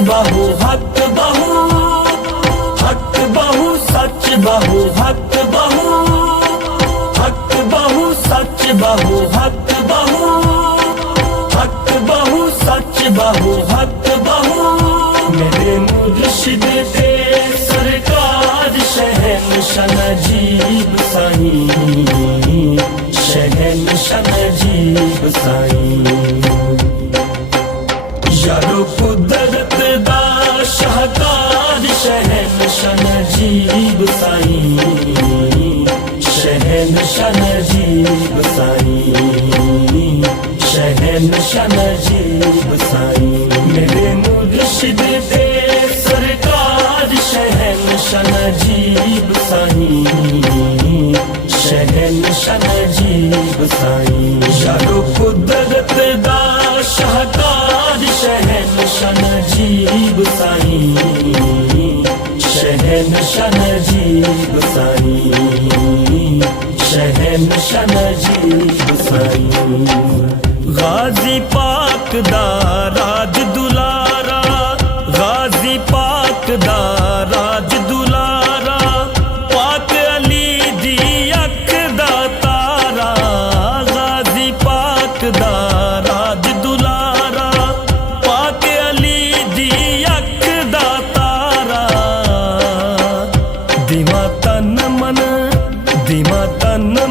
बाहु हक बाहु सच बाहु हक बाहु सच बाहु हक बाहु सच बाहु हक बाहु मेरे मुर्शिद ते सरकार शहंशाह नजीब साईं शहंशाह नजीब साईं यारो कुदरत दा शाहकार शहंशाह नजीब साईं शहंशाह नजीब साईं शहंशाह नजीब साईं मेरे मुर्शिद ते सरकार शहंशाह नजीब साईं शहंशाह नजीब साईं यारो कुदरत दा शाहकार शहंशाह नजीब साईं शहंशाह नजीब साईं शहंशाह नजीब साईं गाजी पाक दा राज दुलारा गाजी पाक दा राज दुलारा पाक अली दी अख दा तारा गाजी पाक दा राज दुलारा पाक अली दी अख दा तारा दिमा तन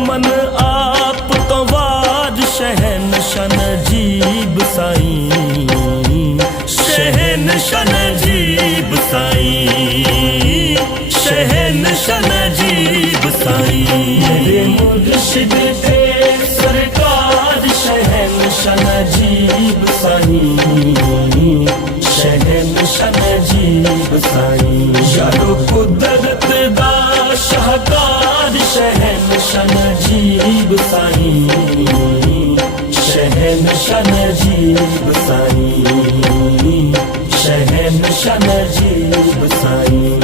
मन आप तो वाज शहंशाह नजीब साईं शहंशाह नजीब साईं शहंशाह नजीब साईं मेरे मुर्शिद ते सरकार शहंशाह नजीब साईं शहंशाह नजीब साईं यारो कुदरत दा शाहकार शहंशाह नजीब साईं शहंशाह नजीब साईं शहंशाह नजीब साईं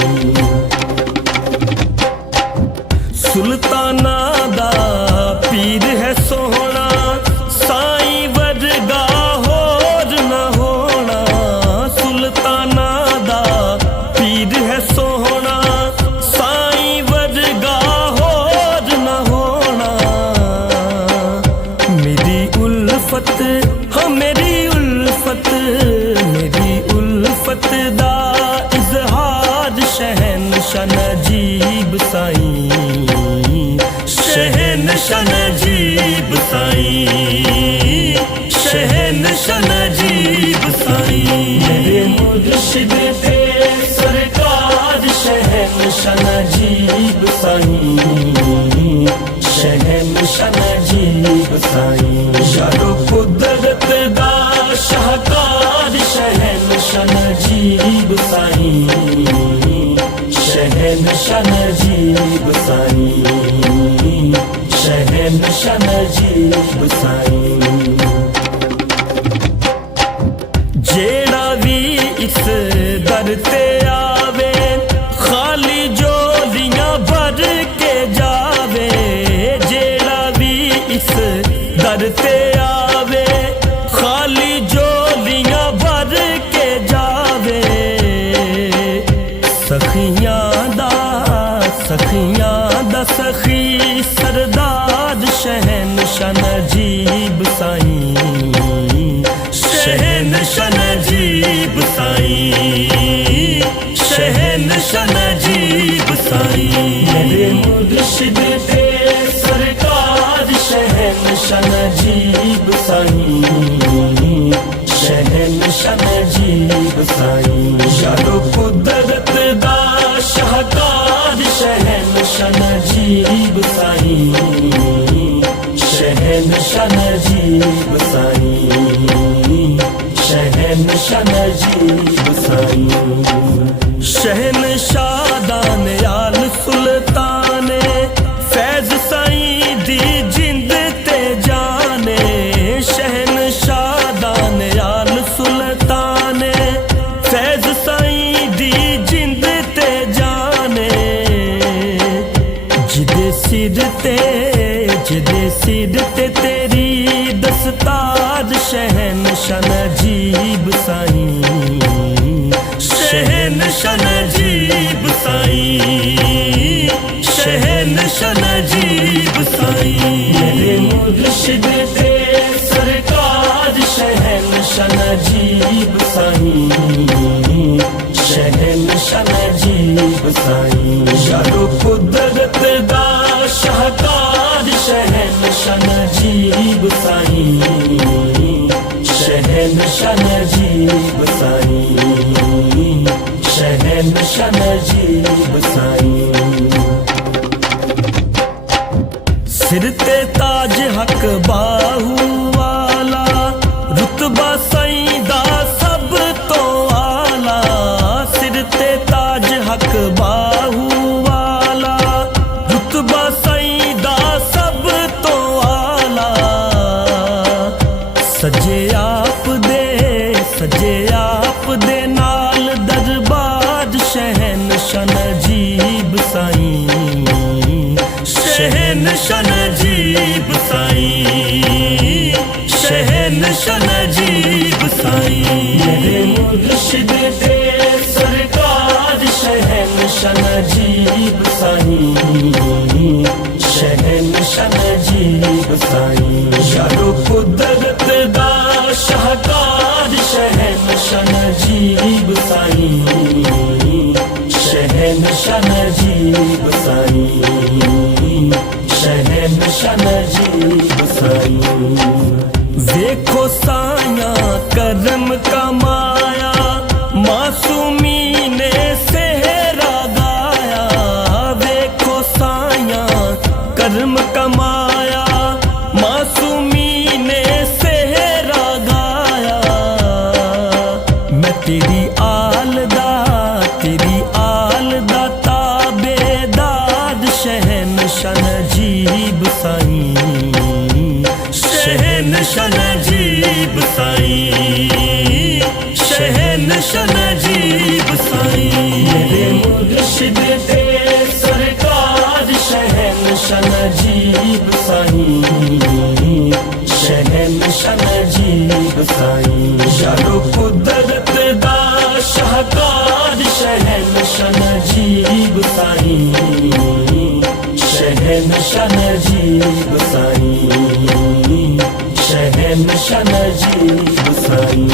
सुल्ताना दा पीर है सोहना साईं वर्गा होर न होना सुल्ताना दा पीर है सोहना साईं वर्गा होर न होना मेरी उल्फत हाँ मेरी उल्फत दा इजहार शहंशाह नजीब साईं शहंशाह नजीब साईं शहंशाह नजीब साईं मेरे मुर्शिद ते सरकार शहंशाह नजीब साईं शहंशाह नजीब साईं यारो कुदरत दा शाहकार शहंशाह नजीब साईं शहंशाह नजीब साईं शहंशाह नजीब साईं जेड़ा भी इस दर ते आवे खाली झोलियां भर के जावे जेड़ा भी इस दर ते आवे खाली झोलियां भर के जावे सखियां दा सखी सरदार शहंशाह नजीब साईं शहंशाह नजीब साईं शहंशाह नजीब साईं मेरे मुर्शिद ते सरकार शहंशाह नजीब साईं शहंशाह नजीब साईं यारो कुदरत दा शाहकार शहंशाह नजीब साईं शहंशाह नजीब साईं शहंशाह नजीब साईं शहंशाह दा नियाल सुल्तान फैज साईं दी जिंद ते जाने शहंशाह दा नियाल सुल्तान फैज साईं दी जिंद ते जाने जिदे सिर ते तेरी दस्तार शहंशाह नजीब साईं नजीब साईं, शहंशाह नजीब साईं। मेरे मुर्शिद दे सरकार शहंशाह नजीब साईं, शहंशाह नजीब साईं। यारो कुदरत दा शाहकार शहंशाह नजीब साईं, शहंशाह नजीब साईं, शहंशाह नजीब साईं। सिर ते ताज हक बाहू वाला, रुतबा साईं दा सब तो आला। सिर ते ताज हक बाहू वाला, रुतबा साईं दा सब तो आला। सजे आप दे नाल दरबार शहंशाह नजीब साईं, शहंशाह नजीब साईं, शहंशाह नजीब साईं। मेरे मुर्शिद दे सरकार शहंशाह नजीब साईं, शहंशाह नजीब साईं। यारो कुदरत दा शाहकार शहंशाह नजीब साईं, शहंशाह नजीब साईं, शहंशाह नजीब साईं। देखो साया करम कमाया, मासूमी ने सेहरा गाया। देखो साया करम कमाया, मासूमी ने सेहरा गाया। मैं तेरी आल दा ताबेदार शहंशाह नजीब साईं, शहंशाह नजीब साईं, शहंशाह नजीब साईं। मेरे मुर्शिद दे सरकार शहंशाह नजीब साईं, शहंशाह नजीब साईं। यारो कुदरत दा शाहकार शहंशाह नजीब साईं, शहंशाह नजीब साईं, शहंशाह नजीब साईं।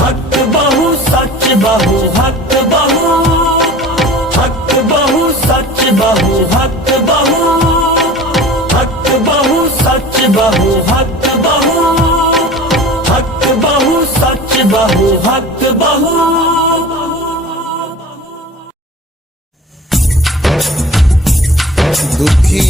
हक बाहू सच बाहू, हक बाहू, हक बाहू सच बाहू, हक बाहू, हक बाहू सच बाहू, हक बाहू, हक बाहू सच बाहू, हक बाहू। दुखी